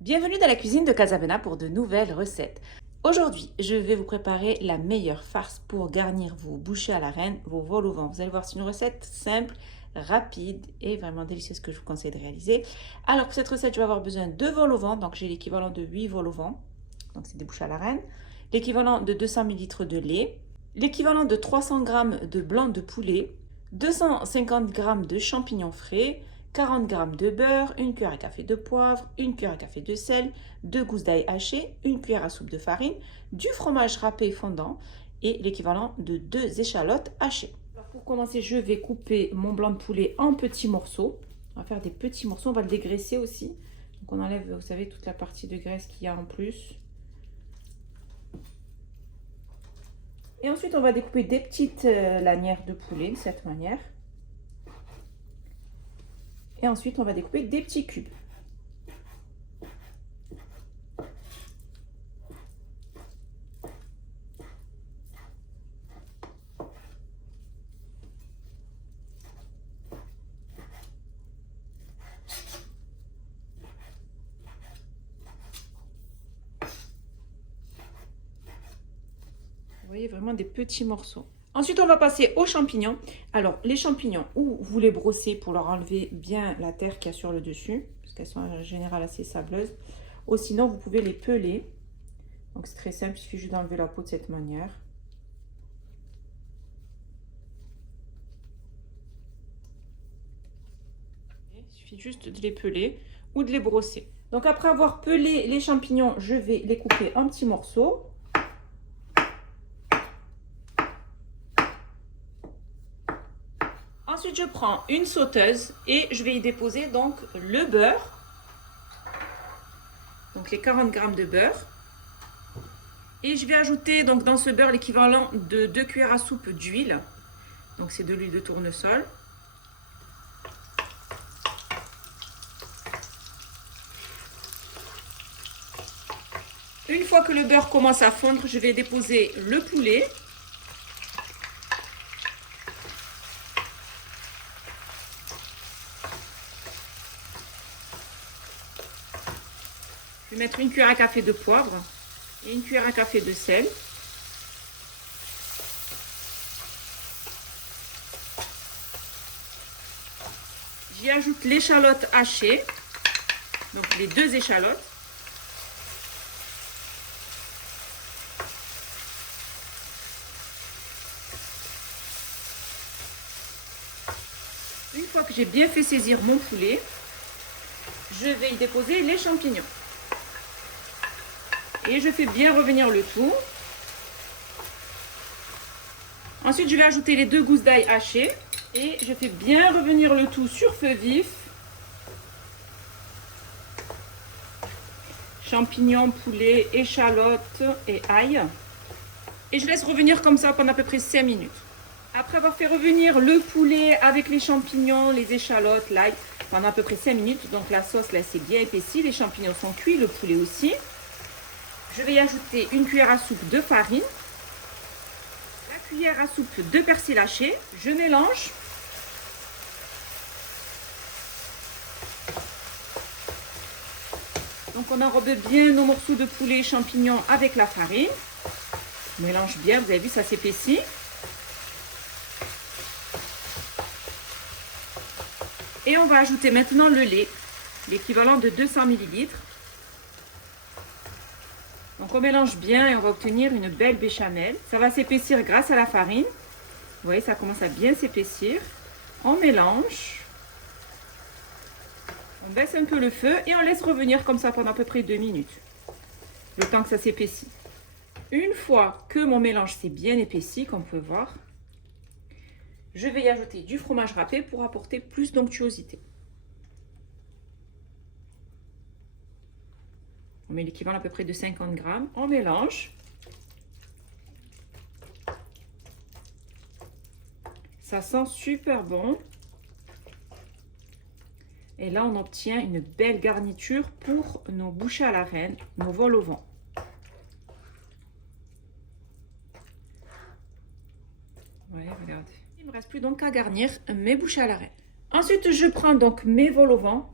Bienvenue dans la cuisine de Casablanca pour de nouvelles recettes. Aujourd'hui, je vais vous préparer la meilleure farce pour garnir vos bouchées à la reine, vos vols au vent. Vous allez voir, c'est une recette simple, rapide et vraiment délicieuse que je vous conseille de réaliser. Alors pour cette recette, je vais avoir besoin de vols au vent. Donc j'ai l'équivalent de 8 vols au vent. Donc c'est des bouchées à la reine. L'équivalent de 200 ml de lait. L'équivalent de 300 g de blanc de poulet. 250 g de champignons frais. 40 g de beurre, une cuillère à café de poivre, une cuillère à café de sel, 2 gousses d'ail hachées, une cuillère à soupe de farine, du fromage râpé fondant et l'équivalent de 2 échalotes hachées. Alors pour commencer, je vais couper mon blanc de poulet en petits morceaux. On va faire des petits morceaux, on va le dégraisser aussi. Donc on enlève, vous savez, toute la partie de graisse qu'il y a en plus. Et ensuite, on va découper des petites lanières de poulet de cette manière. Et ensuite, on va découper des petits cubes. Vous voyez, vraiment des petits morceaux. Ensuite, on va passer aux champignons. Alors, les champignons, ou vous les brossez pour leur enlever bien la terre qu'il y a sur le dessus, parce qu'elles sont en général assez sableuses. Ou sinon, vous pouvez les peler. Donc, c'est très simple, il suffit juste d'enlever la peau de cette manière. Il suffit juste de les peler ou de les brosser. Donc, après avoir pelé les champignons, je vais les couper en petits morceaux. Ensuite, je prends une sauteuse et je vais y déposer donc le beurre. Donc les 40 g de beurre. Et je vais ajouter donc dans ce beurre l'équivalent de 2 cuillères à soupe d'huile. Donc c'est de l'huile de tournesol. Une fois que le beurre commence à fondre, je vais déposer le poulet. Je vais mettre une cuillère à café de poivre et une cuillère à café de sel. J'y ajoute l'échalote hachée, donc les 2 échalotes. Une fois que j'ai bien fait saisir mon poulet, je vais y déposer les champignons. Et je fais bien revenir le tout. Ensuite, je vais ajouter les 2 gousses d'ail hachées. Et je fais bien revenir le tout sur feu vif. Champignons, poulet, échalotes et ail. Et je laisse revenir comme ça pendant à peu près 5 minutes. Après avoir fait revenir le poulet avec les champignons, les échalotes, l'ail, pendant à peu près 5 minutes, donc la sauce là c'est bien épaissie, les champignons sont cuits, le poulet aussi. Je vais y ajouter une cuillère à soupe de farine, la cuillère à soupe de persil haché. Je mélange. Donc on enrobe bien nos morceaux de poulet et champignons avec la farine. On mélange bien, vous avez vu, ça s'épaissit. Et on va ajouter maintenant le lait, l'équivalent de 200 ml. Donc on mélange bien et on va obtenir une belle béchamel. Ça va s'épaissir grâce à la farine. Vous voyez, ça commence à bien s'épaissir. On mélange. On baisse un peu le feu et on laisse revenir comme ça pendant à peu près 2 minutes. Le temps que ça s'épaissit. Une fois que mon mélange s'est bien épaissi, comme on peut voir, je vais y ajouter du fromage râpé pour apporter plus d'onctuosité. On met l'équivalent à peu près de 50 g. On mélange. Ça sent super bon. Et là, on obtient une belle garniture pour nos bouchées à la reine, nos vols au vent. Ouais, regardez. Il ne me reste plus donc qu'à garnir mes bouchées à la reine. Ensuite, je prends donc mes vols au vent,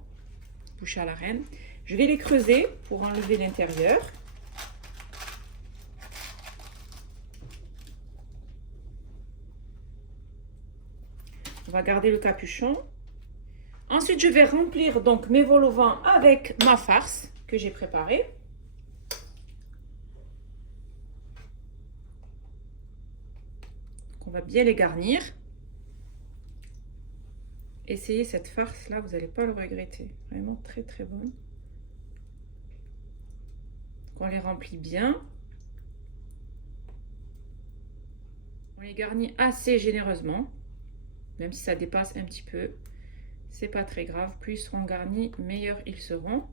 bouchées à la reine. Je vais les creuser pour enlever l'intérieur. On va garder le capuchon. Ensuite, je vais remplir donc mes vol au vent avec ma farce que j'ai préparée. On va bien les garnir. Essayez cette farce là, vous n'allez pas le regretter. Vraiment très très bonne. On les remplit bien. On les garnit assez généreusement. Même si ça dépasse un petit peu, c'est pas très grave. Plus ils seront garnis, meilleurs ils seront.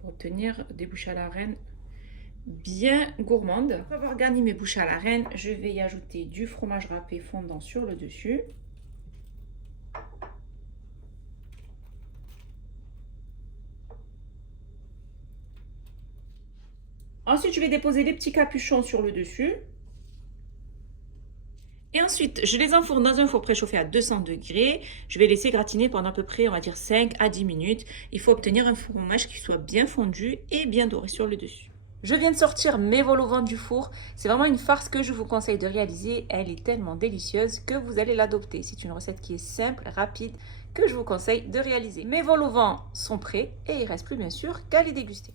Pour obtenir des bouchées à la reine bien gourmandes. Après avoir garni mes bouchées à la reine, je vais y ajouter du fromage râpé fondant sur le dessus. Ensuite, je vais déposer les petits capuchons sur le dessus. Et ensuite, je les enfourne dans un four préchauffé à 200 degrés. Je vais laisser gratiner pendant à peu près, on va dire 5 à 10 minutes. Il faut obtenir un fromage qui soit bien fondu et bien doré sur le dessus. Je viens de sortir mes vols au vent du four. C'est vraiment une farce que je vous conseille de réaliser. Elle est tellement délicieuse que vous allez l'adopter. C'est une recette qui est simple, rapide, que je vous conseille de réaliser. Mes vols au vent sont prêts et il ne reste plus bien sûr qu'à les déguster.